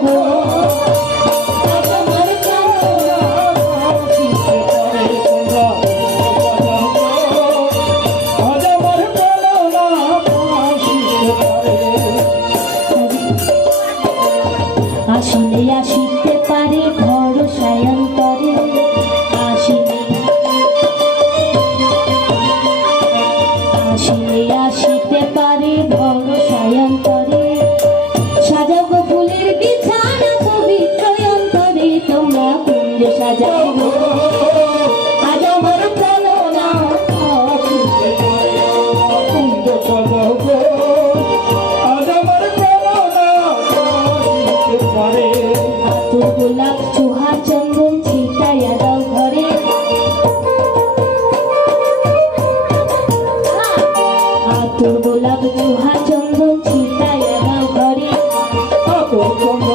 গো আসলে আসিতে পারে ভরসায় অন্তরে আসিলে আসিতে পারে ভরসায় অন্তরে সাজাও গো ফুলের বিছানা পবিত্র অন্তরে তোমরা কুঞ্জ সাজাও গো আজ আমার প্রাণনা কুঞ্জ সাজাও গো আজ আমার প্রাণনা পারে আতর গোলাপ চুহা চন্দন ছিটাইয়া দাও ঘরে আতর গোলাপ চুহা চন্দন ছিটাইয়া দাও ঘরে আতর চন্দন